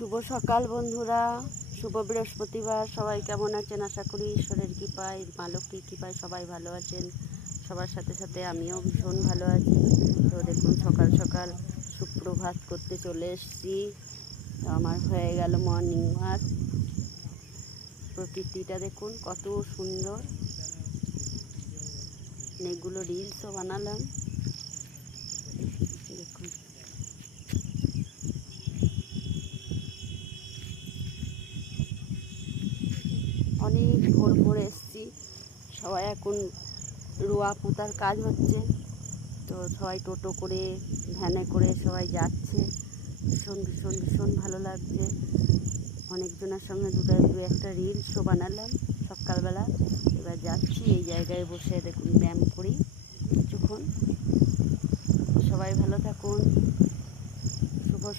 শুভ সকাল বন্ধুরা, শুভ বৃহস্পতিবার। সবাই কেমন আছেন? আশা করি ঈশ্বরের কৃপায়, মা লক্ষ্মীর কৃপায় সবাই ভালো আছেন। সবার সাথে সাথে আমিও ভীষণ ভালো আছি। তো দেখুন, সকাল সকাল সুপ্রভাত করতে চলে এসেছি। আমার হয়ে গেল মর্নিং ওয়াক। প্রকৃতিটা দেখুন কত সুন্দর। অনেকগুলো রিলসও বানালাম। দেখুন, অনেক ভোর ভোরে এসেছি। সবাই এখন রোয়া পোঁতার কাজ হচ্ছে। তো সবাই টোটো করে, ভ্যানে করে সবাই যাচ্ছে। ভীষণ ভীষণ ভীষণ ভালো লাগছে। অনেকজনের সঙ্গে দু একটা রিলসও বানালাম সকালবেলা। এবার যাচ্ছি, এই জায়গায় বসে দেখুন ব্যায়াম করি কিছুক্ষণ। সবাই ভালো থাকুন।